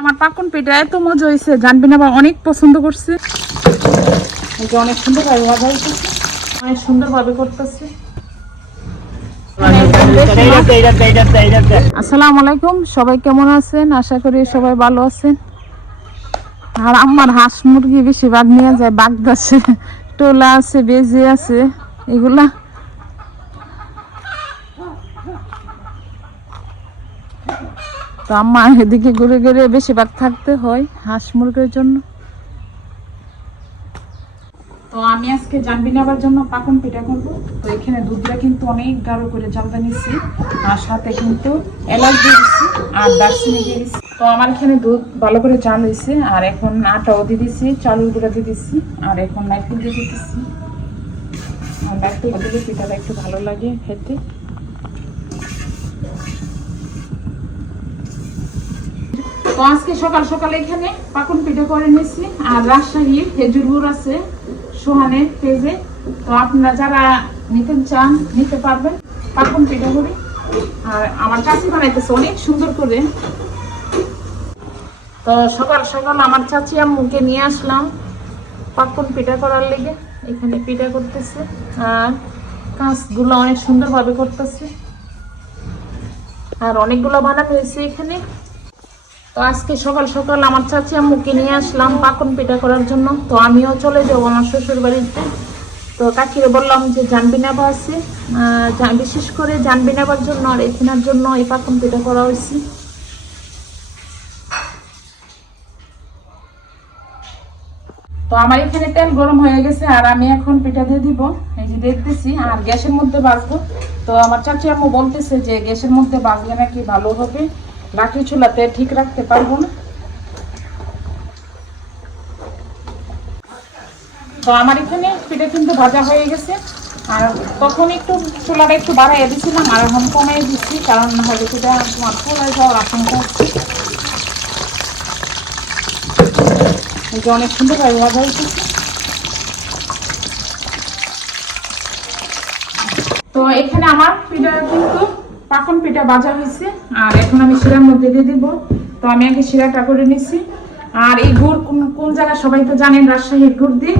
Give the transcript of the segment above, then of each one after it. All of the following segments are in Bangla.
আমার পাকুন পিঠা এত মজা হয়েছে জানবি না বা অনেক পছন্দ করছে। যে অনেক সুন্দর ভাবে মজা হয়েছে অনেক সুন্দর ভাবে করতেছে। আসসালামু আলাইকুম, সবাই কেমন আছেন? আশা করি সবাই ভালো আছেন। আর আমার হাঁস মুরগি বেশিরভাগ নিয়ে যায় বাগদাসে টোলা আছে, বেজে আছে, এগুলা তো আম্মা এদিকে ঘুরে ঘুরে বেশিরভাগ থাকতে হয় হাঁস মুরগির জন্য। তো আমি আজকে জানবি নেবার জন্য পাকন পিঠা করব। তো এখানে দুধটা কিন্তু অনেক গাঢ় করে জালদা নিচ্ছি আর সাথে কিন্তু এলাচ দিয়ে দিচ্ছি আর দারচিনি দিয়ে দিচ্ছি তো আমার এখানে দুধ ভালো করে চাল হয়েছে, আর এখন আটাও দিয়ে দিচ্ছি চালুর গুঁড়া দিয়ে দিচ্ছি আর এখন নারকেল দিয়ে দিতেছি। আর নারকেল দিলে পিঠাটা একটু ভালো লাগে খেতে। তো আজকে সকাল সকাল এখানে পাকুন পিঠা করে নিয়েছি, আর রাজশাহী খেজুর গুড় আছে সোহানের পেজে। তো আপনারা যারা নিতে চান, নিতে পারবেন পাকুন পিঠা করে। আর আমার চাচি বানাইতেছে অনেক সুন্দর করে। তো সকাল সকাল আমার চাচি আম্মুকে নিয়ে আসলাম পাকুন পিঠা করার লেগে। এখানে পিঠা করতেছে, আর কাজগুলো অনেক সুন্দরভাবে করতেছে। আর অনেকগুলো বানানো হয়েছে এখানে। তো আজকে সকাল সকাল আমার চাচি আম্মুকে নিয়ে আসলাম পাকন পিঠা করার জন্য। তো আমিও চলে যাব আমার শ্বশুর বাড়িতে। তো কাকিরে বললাম যে জানবি নেবা আছে বিশেষ করে জানবি নেবার জন্য আর এখানের জন্য এই পাকন পিঠা করা হয়েছে। তো আমার এখানে তেল গরম হয়ে গেছে আর আমি এখন পিঠা দিয়ে দিব। এই যে দেখতেছি, আর গ্যাসের মধ্যে বাজবো তো আমার চাচি আম্মু বলতেছে যে গ্যাসের মধ্যে বাজলে নাকি ভালো হবে। লাঠি চুলাতে ঠিক রাখতে পারব না। তো আমার এখানে পিঠে কিন্তু ভাজা হয়ে গেছে। আর তখন একটু চুলাটা একটু বাড়াইয়া দিয়েছিলাম আর এখন কমাই দিচ্ছি, কারণ হয়তো সেটা তোমার পোড়ায় যাওয়ার আশঙ্কা হচ্ছে এই যে অনেক সুন্দর ভাবে ভাজা হয়েছে তো এখানে আমার পিঠা কিন্তু পাকন পিঠা ভাজা হয়েছে আর এখন আমি শিরার মধ্যে দিয়ে দিব। তো আমি আগে শিরাটা করে নিচ্ছি আর এই গুড় কোন কোন জায়গায় সবাই তো জানেন রাজশাহীর গুড় দিয়ে।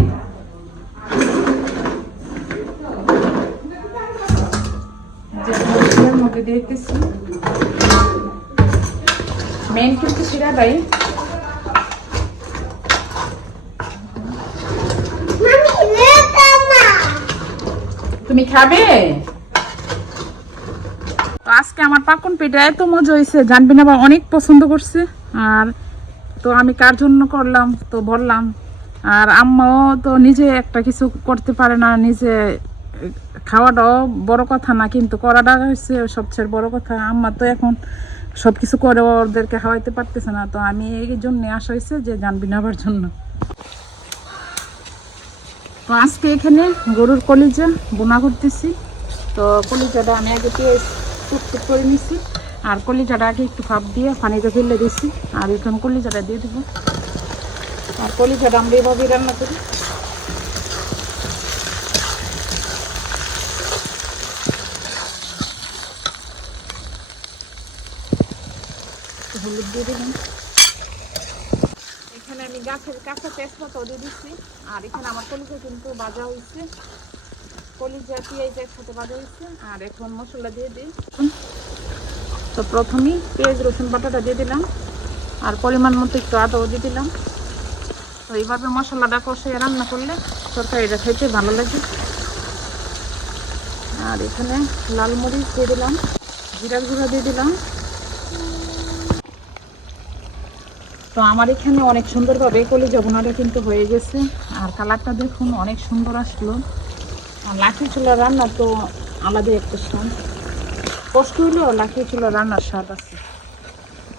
মধ্যে দিয়ে দিতেছি। মেন কিন্তু শিরাটাই তুমি খাবে? আজকে আমার পাকুন পিঠা এত মজা হয়েছে জানবি না বা অনেক পছন্দ করছে। আর তো আমি কার জন্য করলাম তো বললাম। আর আম্মাও তো নিজে একটা কিছু করতে পারে না, নিজে খাওয়াটাও বড় কথা না, কিন্তু করাটা হচ্ছে সবচেয়ে বড় কথা। আম্মা তো এখন সব কিছু করে ওদেরকে খাওয়াইতে পারতেছে না, তো আমি এই জন্য আসা হয়েছে যে জানবি নেবার জন্য। তো আজকে এখানে গরুর কলিজা বোনা করতেছি। তো কলিজাটা আমি আগে পেঁয়াজ টুকটুক করে নিছি। আর কলিজাটা আগে একটু ভাপ দিয়ে পানিতে ফেলে দিছি। আর এখন কলিজাটা দিয়ে দেবো। আর কলিজাটা আমরা এভাবে রান্না করি। হলুদ দিয়ে দিলাম এখানে আমি গাছের কাঁচা তেজপাতা দিয়ে দিচ্ছি আর এখানে আমার কলিজা কিন্তু ভাজা হয়েছে। কলিজা পেঁয়াজ একসাথে ভাজা হয়েছে। আর এখন মশলা দিয়ে দিই। তো প্রথমেই পেঁয়াজ, রসুন বাটাটা দিয়ে দিলাম। আর পরিমাণ মতো একটু আদাও দিয়ে দিলাম। তো এইভাবে মশলাটা কষে রান্না করলে তরকারিটা খেতে ভালো লাগে। আর এখানে লাল মরিচ দিয়ে দিলাম, জিরার গুঁড়া দিয়ে দিলাম। তো আমার এখানে অনেক সুন্দরভাবে কলিজা বোনাটা কিন্তু হয়ে গেছে। আর কালারটা দেখুন অনেক সুন্দর আসলো। লাঠি চুলা রান্না তো আলাদা একটা স্বাদ। কষ্ট হলেও লাঠি চুলা রান্নার স্বাদ আছে।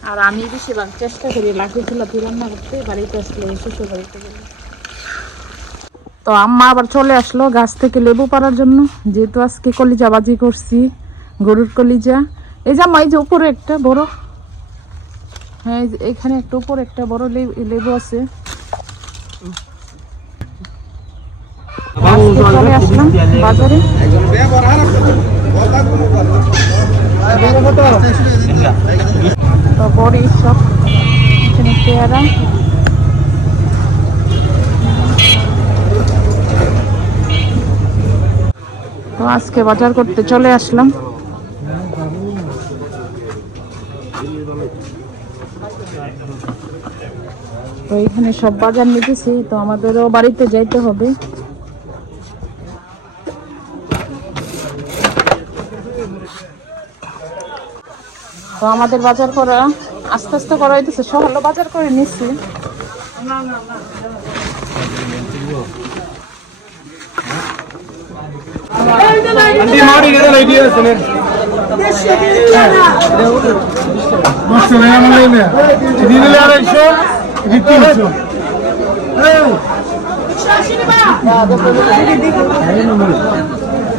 আর আমি বেশিরভাগ চেষ্টা করি লাঠি চুলাতে রান্না করতে, বাড়িতে আসলে শ্বশুর বাড়িতে গেলে। তো আম্মা আবার চলে আসলো গাছ থেকে লেবু পাড়ার জন্য। যেহেতু আজকে কলিজা বাজি করছি, গরুর কলিজা। এই যে আম্মা, এই যে উপরে একটা বড়। হ্যাঁ এখানে একটা উপর একটা বড় লেবু আছে। চলে আসলাম, বাজারে। বড়ি সব, এখানে পেয়ারা। তো আজকে বাজার করতে চলে আসলাম। তো এখানে সব বাজার নিতেছি, তো আমাদেরও বাড়িতে যাইতে হবে। তো আমাদের বাজার করা আস্তে আস্তে করা হইতেছে। সকালে বাজার করে নিচ্ছি আন্টি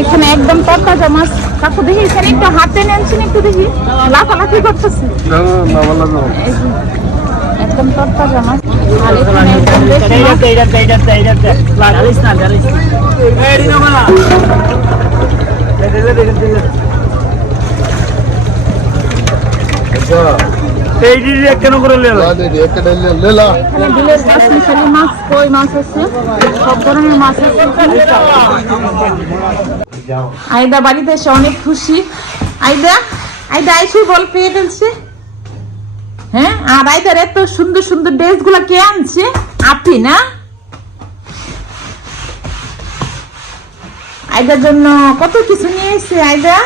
এখানে একদম তরতাজা মাছ কাকু দেখি এখানে একটু হাতে নেনছেন একটু দেখি লাফালাফি করতেছে একদম তরতাজা মাছ আর এখানে একদম দেশি মাছ। কেন করে এখানে বিলের মাছ মিশালি মাছ কই মাছ আছে? সব ধরনের মাছ আছে। আইদা বাড়িতে এসে অনেক খুশি। আইদা আইদা আইসি বল পেয়ে ফেলছে। হ্যাঁ? আর আইদার এত সুন্দর সুন্দর ড্রেসগুলা কে আনছে? আপনি না? আইদার জন্য কত কিছু নিয়ে এসছে আইদা আইদা?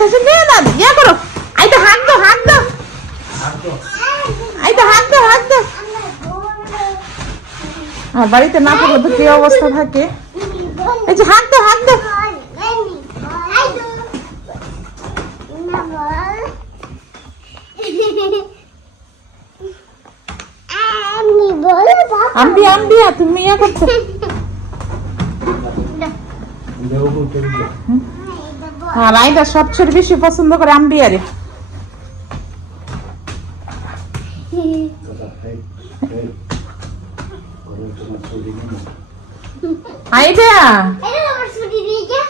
আম্বিয়ার নিয়ে না ইয়া করো। আইদা হাত দাও হাত দাও। আইদা হাত দাও হাত দাও। আর বাড়িতে না থাকলে তো কি অবস্থা থাকে? এই যে হাত দাও হাত দাও। আমি আম্বিয়া তুমি ইয়া করছ? আর আইদা সবচেয়ে বেশি পছন্দ করে আম্বিয়ারে। আইদা এটা আমার ছুটি দিয়ে যা